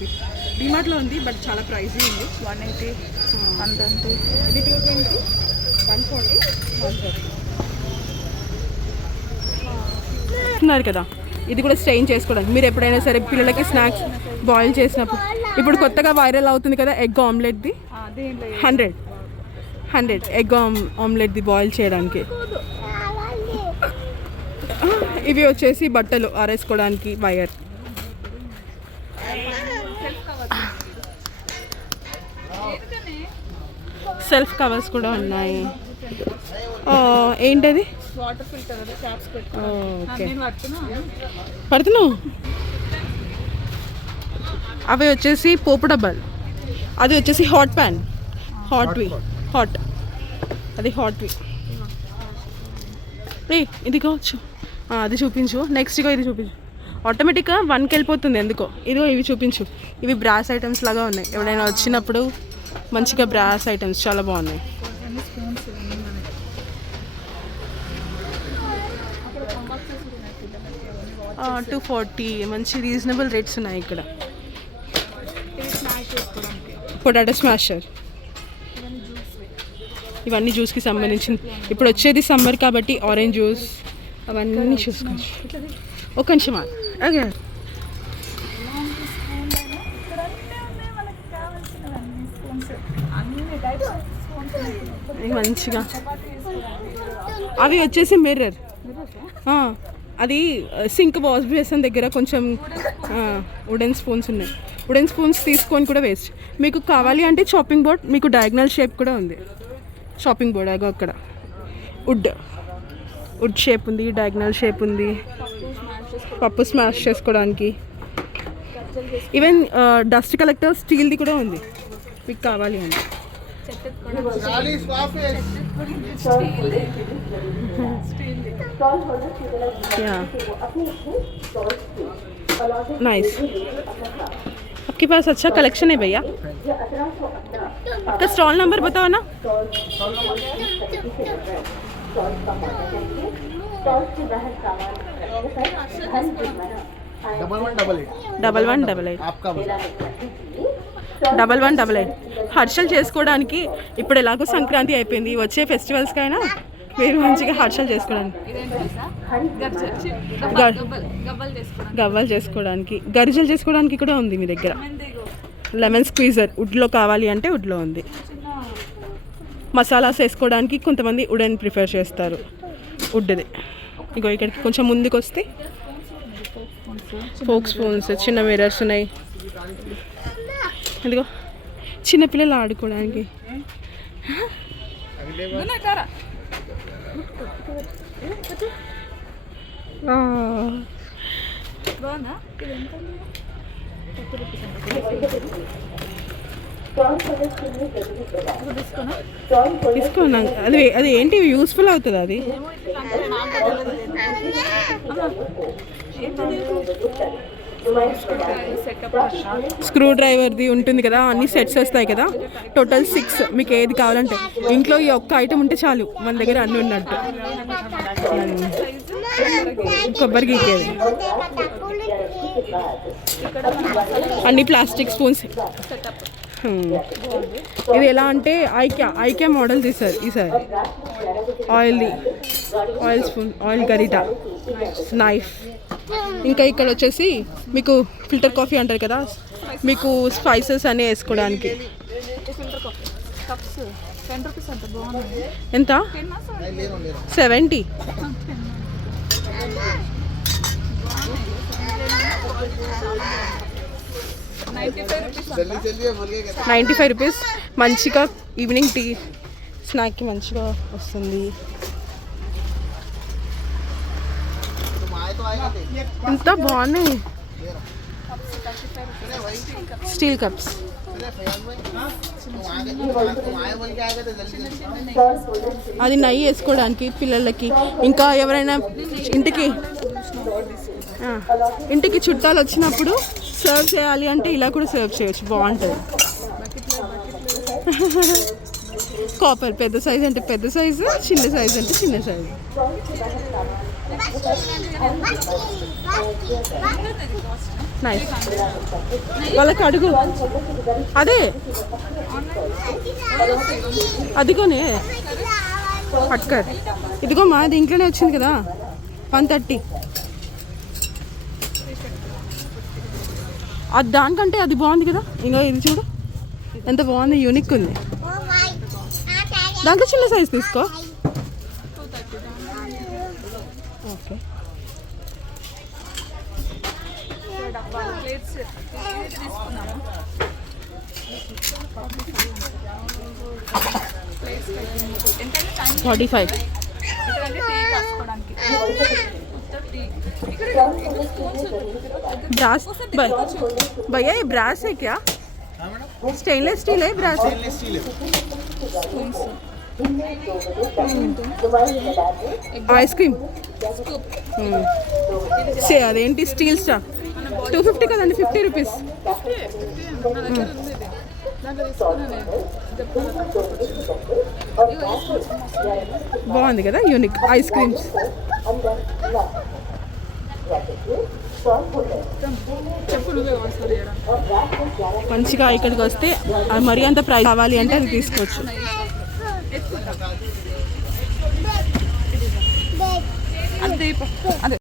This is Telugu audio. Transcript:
చేసుకోవడానికి. డిమార్ట్లో ఉంది బట్ చాలా ప్రైజీ ఉంది. 180 అంతంటే. ఇది 220, 140, 130 ఉన్నారు కదా. ఇది కూడా స్ట్రెయిన్ చేసుకోవడానికి. మీరు ఎప్పుడైనా సరే పిల్లలకి స్నాక్స్ బాయిల్ చేసినప్పుడు, ఇప్పుడు కొత్తగా వైరల్ అవుతుంది కదా ఎగ్ ఆమ్లెట్ది, 100 ఎగ్ ఆమ్లెట్ది బాయిల్ చేయడానికి. ఇవి వచ్చేసి బట్టలు ఆరేసుకోవడానికి వైర్. సెల్ఫ్ కవర్స్ కూడా ఉన్నాయి. ఏంటది? వాటర్ ఫిల్టర్ కదా, ట్యాప్స్ పెట్టుకో. ఓకే, నేను పడుతున్నావు. అవి వచ్చేసి పోపు డబ్బాలు. అది వచ్చేసి హాట్ ప్యాన్, హాట్ అది హాట్వి. ఇది కావచ్చు. అది చూపించు. నెక్స్ట్ ఇగో ఇది చూపించు. ఆటోమేటిక్గా 1కి వెళ్ళిపోతుంది ఎందుకో. ఇదిగో ఇవి చూపించు. ఇవి బ్రాస్ ఐటమ్స్ లాగా ఉన్నాయి. ఎవరైనా వచ్చినప్పుడు మంచిగా బ్రాస్ ఐటమ్స్ చాలా బాగున్నాయి. 240 మంచి రీజనబుల్ రేట్స్ ఉన్నాయి ఇక్కడ. పొటాటో స్మాషర్, ఇవన్నీ జ్యూస్కి సంబంధించింది. ఇప్పుడు వచ్చేది సమ్మర్ కాబట్టి ఆరెంజ్ జ్యూస్ అవన్నీ చూసుకోవచ్చు. ఒక నిమిషం అదే మంచిగా. అవి వచ్చేసి మిర్రర్. అది సింక్ వాష్ బేసిన్ దగ్గర కొంచెం వుడెన్ స్పూన్స్ ఉన్నాయి. వుడెన్ స్పూన్స్ తీసుకొని కూడా వేస్ట్. మీకు కావాలి అంటే చాపింగ్ బోర్డ్, మీకు డయాగ్నల్ షేప్ కూడా ఉంది. చాపింగ్ బోర్డ్ అగో అక్కడ వుడ్ షేప్ ఉంది, డయాగ్నల్ షేప్ ఉంది. పప్పు స్మాష్ చేసుకోవడానికి. ఈవెన్ డస్ట్ కలెక్టర్ స్టీల్ది కూడా ఉంది మీకు కావాలి అంటే. नाइस, आपके पास अच्छा कलेक्शन है भैया. आपका स्टॉल नंबर बताओ ना. 1188 आपका 1188. హర్షలు చేసుకోవడానికి ఇప్పుడు ఎలాగో సంక్రాంతి అయిపోయింది. వచ్చే ఫెస్టివల్స్కైనా మీరు మంచిగా హర్షలు చేసుకోవడానికి, గవ్వలు చేసుకోవడానికి, గరిజలు చేసుకోవడానికి కూడా ఉంది మీ దగ్గర. లెమన్ స్క్వీజర్ వుడ్లో కావాలి అంటే వుడ్లో ఉంది. మసాలాస్ వేసుకోవడానికి కొంతమంది వుడెన్ ప్రిఫర్ చేస్తారు, వుడ్ది. ఇగో ఇక్కడికి కొంచెం ముందుకు వస్తే ఫోక్ స్పూన్స్, చిన్న మిర్రర్స్ ఉన్నాయి. ఇదిగో చిన్నపిల్లలు ఆడుకోవడానికి. తీసుకోనా? అది ఏంటి యూస్ఫుల్ అవుతుంది అది. స్క్రూ డ్రైవర్ది ఉంటుంది కదా, అన్ని సెట్స్ వస్తాయి కదా. టోటల్ 6. మీకు ఏది కావాలంటే. ఇంట్లో ఈ ఒక్క ఐటమ్ ఉంటే చాలు, మన దగ్గర అన్నీ ఉన్నట్టు. కొబ్బరి గీకేది అన్ని ప్లాస్టిక్ స్పూన్స్. ఇది ఎలా అంటే ఐక్యా మోడల్ తీసారు ఈసారి. ఆయిల్ స్పూన్, ఆయిల్ గరిట, నైఫ్. ఇంకా ఇక్కడ వచ్చేసి మీకు ఫిల్టర్ కాఫీ అంటారు కదా, మీకు స్పైసెస్ అన్నీ వేసుకోవడానికి. ఎంత? 70. ₹95. మంచిగా ఈవినింగ్ టీ స్నాక్కి మంచిగా వస్తుంది. ఎంత బాగున్నాయి స్టీల్ కప్స్. అది నెయ్యి వేసుకోవడానికి పిల్లలకి. ఇంకా ఎవరైనా ఇంటికి చుట్టాలు వచ్చినప్పుడు సర్వ్ చేయాలి అంటే ఇలా కూడా సర్వ్ చేయొచ్చు, బాగుంటుంది. కాపర్ పెద్ద సైజ్ అంటే పెద్ద సైజు, చిన్న సైజ్ అంటే చిన్న సైజు. నైస్. వాళ్ళకి అడుగు. అదే అదిగోనే పట్కర్. ఇదిగో మా దీంట్లోనే వచ్చింది కదా 130. అది దానికంటే అది బాగుంది కదా. ఇంకా ఇది చూడు ఎంత బాగుంది, యూనిక్ ఉంది. దాంట్లో చిన్న సైజ్ తీసుకో. ఓకే. ప్లేట్స్ తీసుకున్నాము. 45. ఇక్కడంటే టీ కాసుకోవడానికి ब्रास भैया ये ब्रास है क्या? स्टेनलेस स्टील है ब्रास है? ఐస్ క్రీమ్ సే అదేంటి స్టీల్ స్టా 250 కదండి, 50 రూపీస్. బాగుంది కదా, యూనిక్ ఐస్ క్రీమ్స్. మంచిగా ఇక్కడికి వస్తే మరి అంత ప్రైస్ కావాలి అంటే అది తీసుకోవచ్చు. అదే